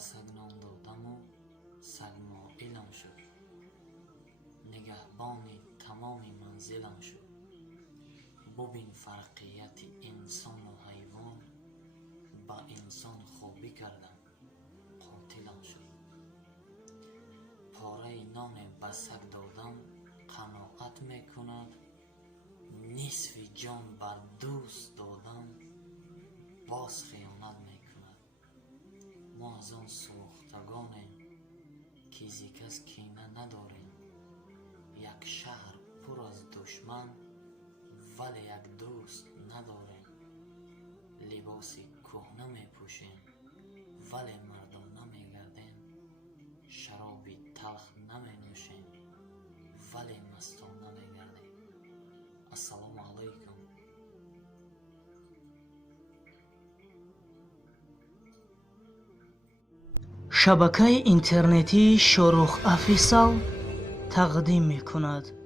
سگ نام دادم و سگ مائلم شد. نگهبان تمام منزلم شد. ببین فرقیت انسان و حیوان، با انسان خوبی کردم قاتلم شد. پاره نان به سگ دادم قناعت میکند، نصف جان بر دوست دادم باز خیانت میکند. ما از آن سوختگانیم که ز کس کینه نداریم، یک شهر پر از دشمن ولی یک دوست نداریم. لباس کهنه میپوشیم ولی مردانه میگردیم. شراب تلخ نمینوشیم ولی مستانه میگردیم. السلام علیکم. шабакаи интернетии Шорох Официал тақдим мекунад.